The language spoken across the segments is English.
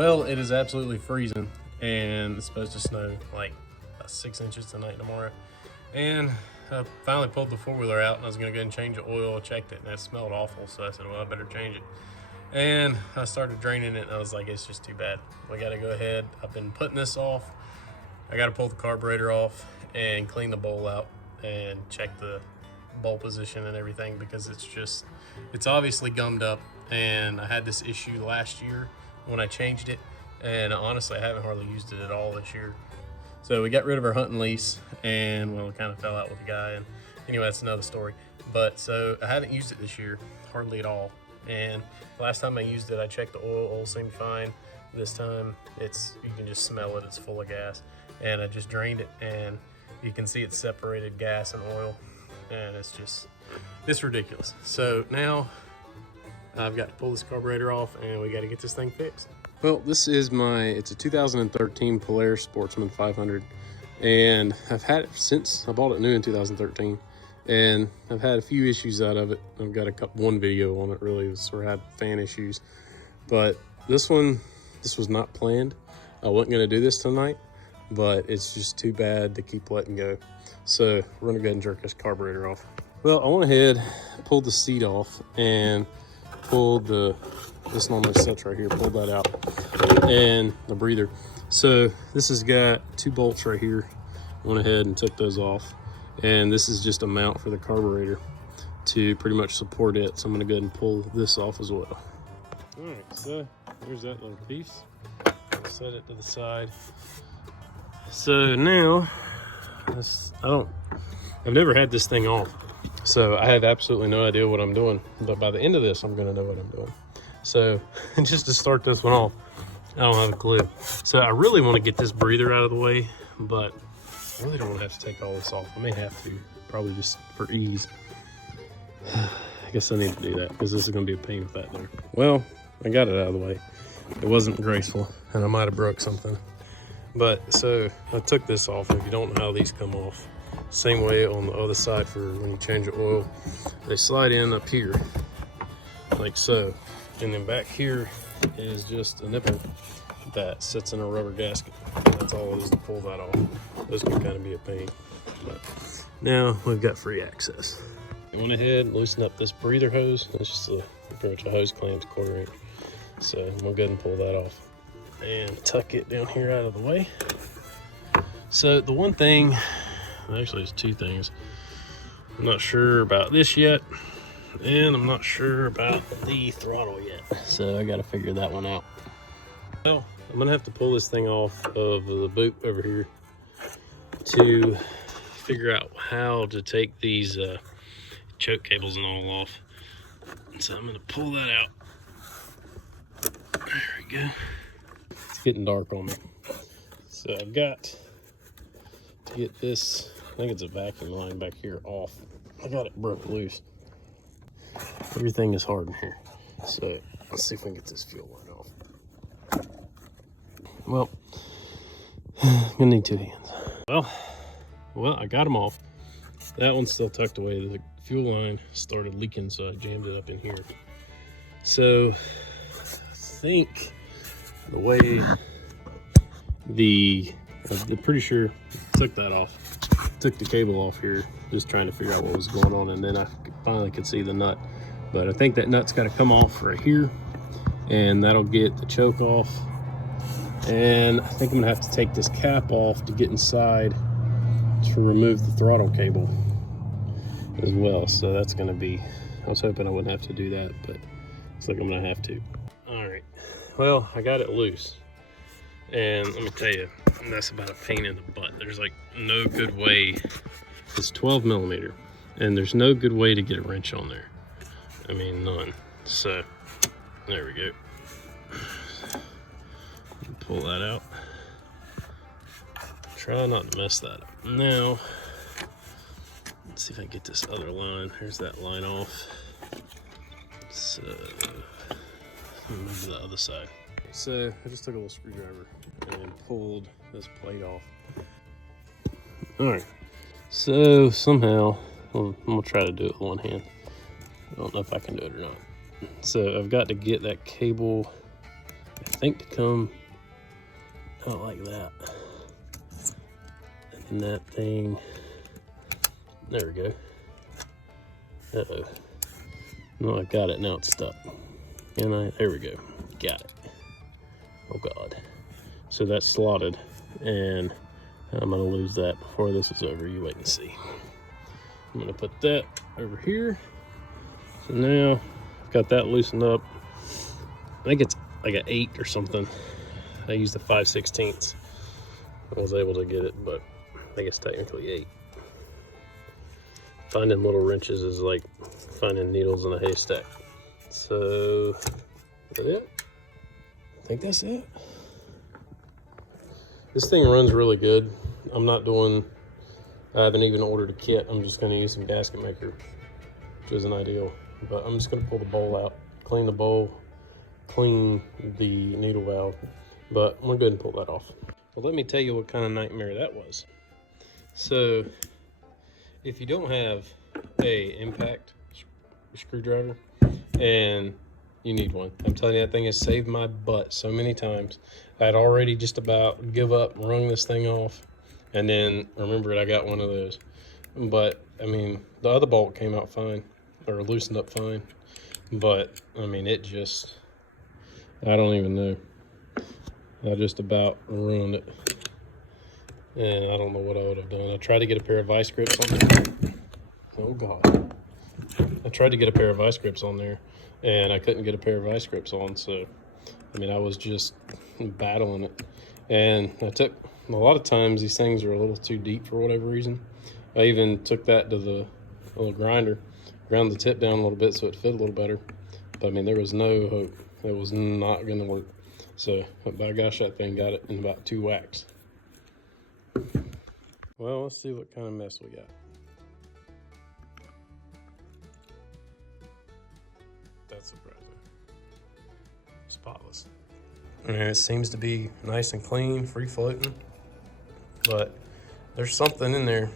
Well, it is absolutely freezing, and it's supposed to snow like 6 inches tonight and tomorrow. And I finally pulled the four-wheeler out, and I was gonna go and change the oil. Checked it, and it smelled awful, so I said, well, I better change it. And I started draining it, and I was like, it's just too bad. We gotta go ahead. I've been putting this off. I gotta pull the carburetor off and clean the bowl out and check the bowl position and everything, because it's obviously gummed up. And I had this issue last year when I changed it, and honestly I haven't hardly used it at all this year. So we got rid of our hunting lease, and well, we kind of fell out with the guy, and anyway, that's another story. But so I haven't used it this year hardly at all, and last time I used it I checked the oil seemed fine. This time you can just smell it, it's full of gas. And I just drained it, and you can see it's separated gas and oil, and it's ridiculous. So now I've got to pull this carburetor off, and we got to get this thing fixed. Well, this is it's a 2013 Polaris Sportsman 500, and I've had it since I bought it new in 2013, and I've had a few issues out of it. I've got one video on it really, where I had fan issues, but this was not planned. I wasn't going to do this tonight, but it's just too bad to keep letting go. So we're gonna go ahead and jerk this carburetor off. Well, I went ahead, pulled the seat off, and pulled this normally sits right here, pulled that out, and the breather. So this has got 2 bolts right here. Went ahead and took those off, and this is just a mount for the carburetor to pretty much support it. So I'm gonna go ahead and pull this off as well. All right, so there's that little piece. Set it to the side. So now, I've never had this thing off, so I have absolutely no idea what I'm doing, but by the end of this, I'm gonna know what I'm doing. So just to start this one off, I don't have a clue. So I really wanna get this breather out of the way, but I really don't wanna have to take all this off. I may have to, probably just for ease. I guess I need to do that, because this is gonna be a pain with that there. Well, I got it out of the way. It wasn't graceful, and I might have broke something. But so I took this off. If you don't know how these come off, same way on the other side for when you change the oil, they slide in up here like so, and then back here is just a nipple that sits in a rubber gasket. That's all it is to pull that off. Those can kind of be a pain, but now we've got free access. I went ahead and loosened up this breather hose. It's just pretty much a hose clamp, 1/4 inch. So we'll go ahead and pull that off and tuck it down here out of the way. So the one thing, actually there's 2 things. I'm not sure about this yet, and I'm not sure about the throttle yet. So I gotta figure that one out. Well, I'm gonna have to pull this thing off of the boot over here to figure out how to take these choke cables and all off. So I'm gonna pull that out. There we go. It's getting dark on me. So I've got to get this, I think it's a vacuum line back here, off. I got it broke loose. Everything is hard in here. So let's see if we can get this fuel line off. Well, I'm gonna need 2 hands. Well, I got them off. That one's still tucked away. The fuel line started leaking, so I jammed it up in here. So I think the way I'm pretty sure took that off, took the cable off here, just trying to figure out what was going on, and then I finally could see the nut. But I think that nut's got to come off right here, and that'll get the choke off. And I think I'm gonna have to take this cap off to get inside to remove the throttle cable as well. So that's gonna be, I was hoping I wouldn't have to do that, but looks like I'm gonna have to. All right, well, I got it loose, and let me tell you, that's about a pain in the butt. There's like no good way. It's 12 millimeter, and there's no good way to get a wrench on there. I mean, none. So there we go. Pull that out. Try not to mess that up. Now, let's see if I can get this other line. Here's that line off. So move to the other side. So I just took a little screwdriver and pulled this plate off. All right. So somehow, I'm gonna try to do it with one hand. I don't know if I can do it or not. So I've got to get that cable I think, to come out like that. And then that thing, there we go. Uh-oh. No, I got it, now it's stuck. And there we go, got it. Oh God. So that's slotted, and I'm gonna lose that before this is over. You wait and see. I'm gonna put that over here. So now I've got that loosened up. I think it's like an 8 or something. I used the 5/16. I was able to get it, but I think it's technically 8. Finding little wrenches is like finding needles in a haystack. So, is that it? I think that's it. This thing runs really good. I haven't even ordered a kit. I'm just gonna use some gasket maker, which isn't ideal. But I'm just gonna pull the bowl out, clean the bowl, clean the needle valve. But I'm gonna go ahead and pull that off. Well, let me tell you what kind of nightmare that was. So, if you don't have a impact screwdriver, and you need one, I'm telling you, that thing has saved my butt so many times. I'd already just about give up, wrung this thing off, and then remembered I got one of those. But I mean, the other bolt came out fine, or loosened up fine, but I mean, it just, I don't even know. I just about ruined it, and I don't know what I would have done. I tried to get a pair of vice grips on there. Oh God. I tried to get a pair of vice grips on there, and I couldn't get a pair of vice grips on. So, I mean, I was just battling it. And a lot of times these things are a little too deep for whatever reason. I even took that to the little grinder, ground the tip down a little bit so it fit a little better. But I mean, there was no hope. It was not gonna work. So, by gosh, that thing got it in about 2 whacks. Well, let's see what kind of mess we got. That's surprising. Spotless. And it seems to be nice and clean, free floating, but there's something in there.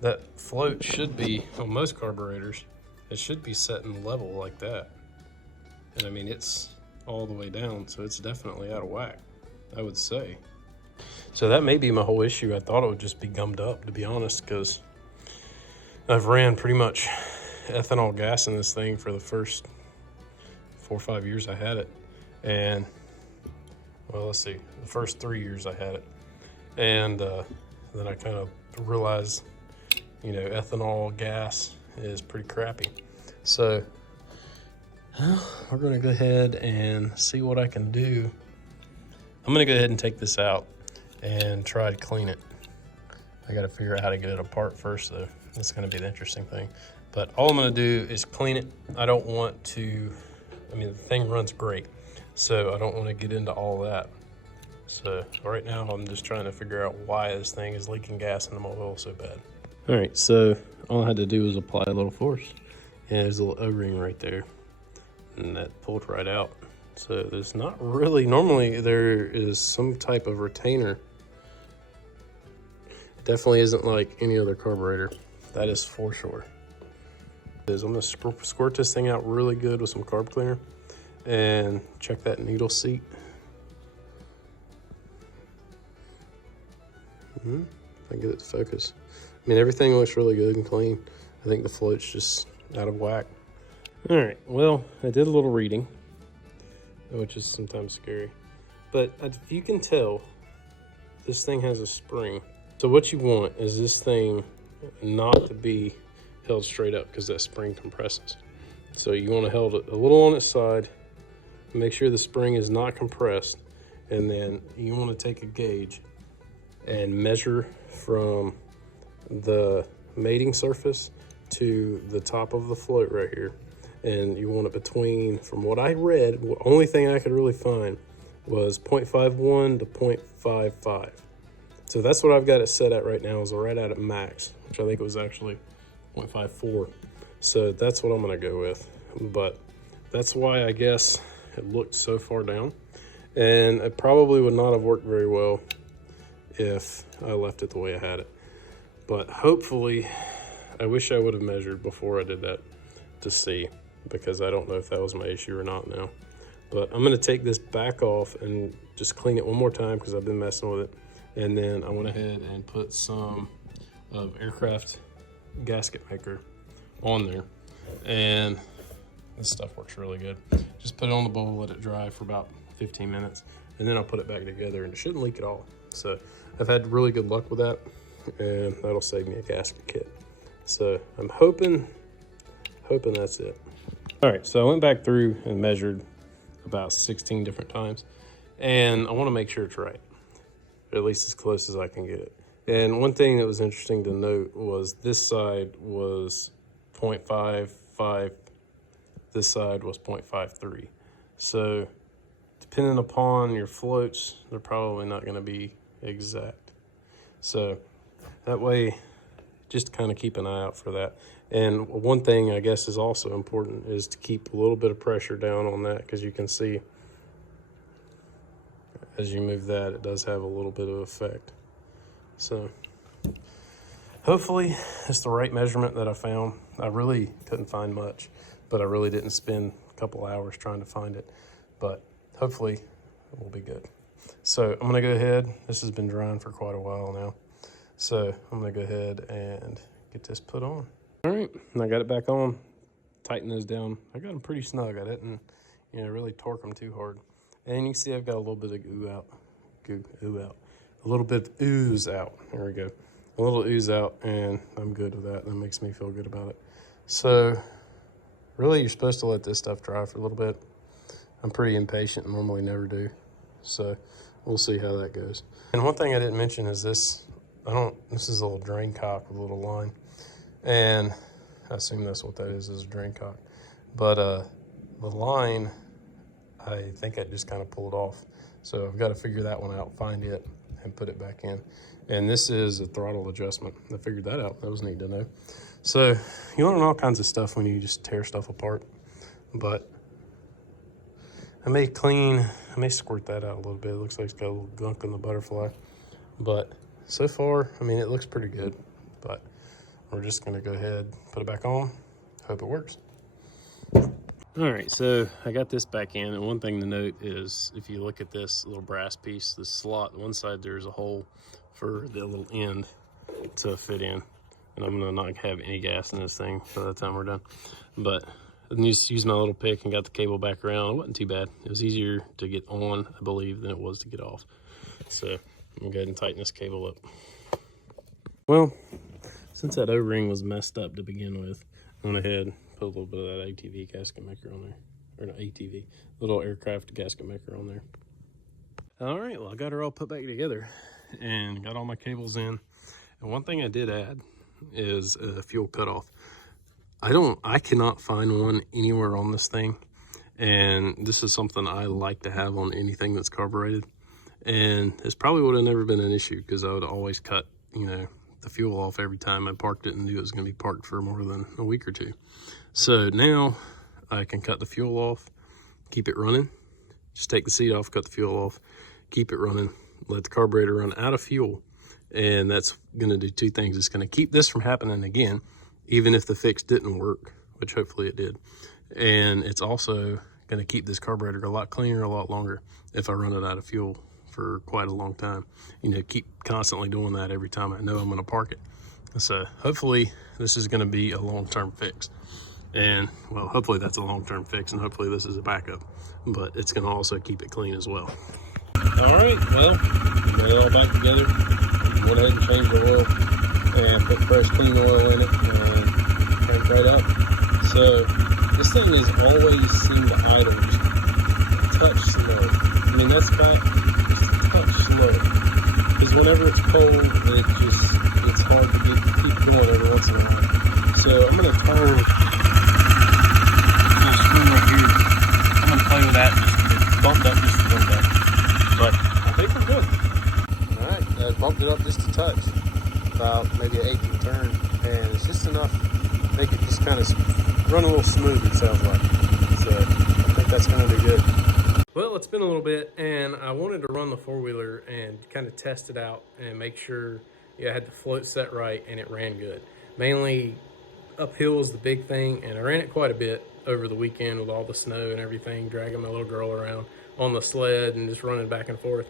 That float should be, on most carburetors, it should be set in level like that. And I mean, it's all the way down, so it's definitely out of whack, I would say. So that may be my whole issue. I thought it would just be gummed up, to be honest, because I've ran pretty much ethanol gas in this thing for the first 4 or 5 years I had it. And, well, let's see, the first 3 years I had it. And then I kind of realized, you know, ethanol gas is pretty crappy. So we're gonna go ahead and see what I can do. I'm gonna go ahead and take this out and try to clean it. I gotta figure out how to get it apart first though. That's gonna be the interesting thing. But all I'm gonna do is clean it. I don't want to, I mean, the thing runs great, so I don't wanna get into all that. So right now I'm just trying to figure out why this thing is leaking gas into my oil so bad. All right, so all I had to do was apply a little force. And there's a little O-ring right there. And that pulled right out. So there's not really, normally there is some type of retainer. It definitely isn't like any other carburetor. That is for sure. I'm gonna squirt this thing out really good with some carb cleaner and check that needle seat. If I can get it to focus. I mean, everything looks really good and clean. I think the float's just out of whack. All right, well, I did a little reading, which is sometimes scary. But if you can tell, this thing has a spring. So what you want is this thing not to be held straight up because that spring compresses. So you want to hold it a little on its side, make sure the spring is not compressed, and then you want to take a gauge and measure from the mating surface to the top of the float right here. And you want it between, from what I read, the only thing I could really find was 0.51 to 0.55. So that's what I've got it set at right now, is right at max, which I think was actually 0.54. So that's what I'm gonna go with. But that's why I guess it looked so far down. And it probably would not have worked very well if I left it the way I had it. But hopefully, I wish I would have measured before I did that to see, because I don't know if that was my issue or not now. But I'm gonna take this back off and just clean it one more time because I've been messing with it. And then I went ahead and put some of Aircraft gasket maker on there. And this stuff works really good. Just put it on the bowl, let it dry for about 15 minutes, and then I'll put it back together and it shouldn't leak at all. So I've had really good luck with that, and that'll save me a gasket kit. So I'm hoping that's it. All right, so I went back through and measured about 16 different times, and I want to make sure it's right, or at least as close as I can get it. And one thing that was interesting to note was this side was 0.55, this side was 0.53. So depending upon your floats, they're probably not going to be exact. So that way, just kind of keep an eye out for that. And one thing I guess is also important is to keep a little bit of pressure down on that, because you can see as you move that, it does have a little bit of effect. So hopefully it's the right measurement that I found. I really couldn't find much, but I really didn't spend a couple hours trying to find it. But hopefully it will be good. So I'm gonna go ahead, this has been drying for quite a while now. So I'm gonna go ahead and get this put on. All right, and I got it back on, tighten those down. I got them pretty snug. I didn't, really torque them too hard. And you can see I've got a little bit of a little bit of ooze out. There we go. A little ooze out, and I'm good with that. That makes me feel good about it. So really, you're supposed to let this stuff dry for a little bit. I'm pretty impatient and normally never do. So we'll see how that goes. And one thing I didn't mention is this. This is a little drain cock with a little line. And I assume that's what that is a drain cock. But the line, I think I just kind of pulled off. So I've got to figure that one out, find it, and put it back in. And this is a throttle adjustment. I figured that out. That was neat to know. So you learn all kinds of stuff when you just tear stuff apart. But I may squirt that out a little bit. It looks like it's got a little gunk on the butterfly. But so far, it looks pretty good. But we're just gonna go ahead, put it back on, hope it works. All right, so I got this back in, and one thing to note is if you look at this little brass piece, this slot, one side there's a hole for the little end to fit in. And I'm gonna not have any gas in this thing by the time we're done. But I used my little pick and got the cable back around. It wasn't too bad. It was easier to get on, I believe, than it was to get off. So I'm gonna go ahead and tighten this cable up. Well, since that O-ring was messed up to begin with, I went ahead and put a little bit of that ATV gasket maker on there. Or not ATV, little aircraft gasket maker on there. All right, well, I got her all put back together and got all my cables in. And one thing I did add is a fuel cutoff. I cannot find one anywhere on this thing. And this is something I like to have on anything that's carbureted. And it's probably would have never been an issue because I would always cut, the fuel off every time I parked it and knew it was going to be parked for more than a week or two. So now I can cut the fuel off, keep it running, just take the seat off, cut the fuel off, keep it running, let the carburetor run out of fuel. And that's going to do two things. It's going to keep this from happening again, even if the fix didn't work, which hopefully it did. And it's also going to keep this carburetor a lot cleaner, a lot longer if I run it out of fuel for quite a long time. Keep constantly doing that every time I know I'm going to park it. So hopefully this is going to be a long-term fix. And well, hopefully that's a long-term fix, and hopefully this is a backup, but it's going to also keep it clean as well. All right, well, got it all back together. Went ahead and changed the oil and put fresh clean oil in it and cranked right up. So this thing has always seemed idle, just a touch slow. That's about touch slow, because whenever it's cold, it's hard to keep going every once in a while. So I'm gonna turn this screw right here. I'm gonna play with that and just get it bumped up just a little bit. But I think we're good. All right, I bumped it up just a touch, about maybe an 1/8 turn, and it's just enough to make it just kind of run a little smooth, it sounds like. So I think that's gonna be good. Well, it's been a little bit, and I wanted to run the four-wheeler and kind of test it out and make sure I had the float set right and it ran good. Mainly uphill is the big thing, and I ran it quite a bit over the weekend with all the snow and everything, dragging my little girl around on the sled and just running back and forth.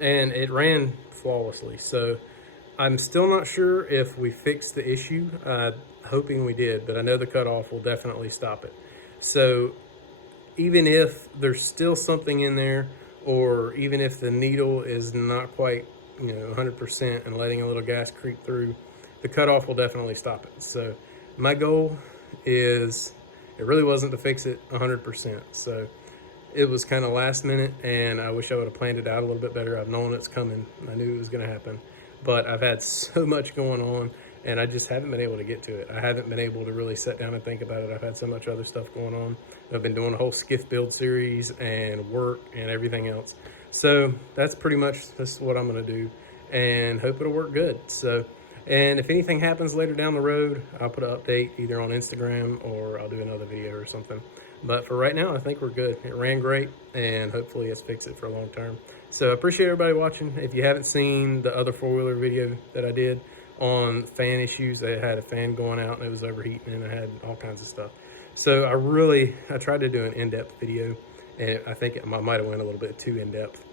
And it ran flawlessly. So I'm still not sure if we fixed the issue. Hoping we did, but I know the cutoff will definitely stop it. So even if there's still something in there, or even if the needle is not quite 100% and letting a little gas creep through, the cutoff will definitely stop it. So my goal is, it really wasn't to fix it 100%. So it was kind of last minute, and I wish I would have planned it out a little bit better. I've known it's coming. I knew it was going to happen, but I've had so much going on, and I just haven't been able to get to it. I haven't been able to really sit down and think about it. I've had so much other stuff going on. I've been doing a whole skiff build series and work and everything else. So that's pretty much, that's what I'm going to do, and hope it'll work good. So, and if anything happens later down the road, I'll put an update either on Instagram or I'll do another video or something. But for right now, I think we're good. It ran great, and hopefully it's fixed it for long term. So I appreciate everybody watching. If you haven't seen the other four-wheeler video that I did on fan issues, I had a fan going out and it was overheating, and I had all kinds of stuff. So I tried to do an in-depth video, and I think I might have went a little bit too in-depth,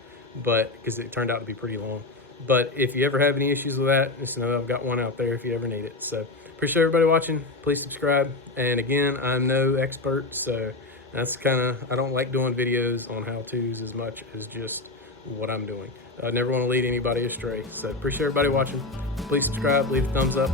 but because it turned out to be pretty long. But if you ever have any issues with that, just know I've got one out there if you ever need it. So appreciate everybody watching. Please subscribe. And again, I'm no expert, so that's I don't like doing videos on how-tos as much as just what I'm doing. I never want to lead anybody astray. So appreciate everybody watching. Please subscribe, leave a thumbs up.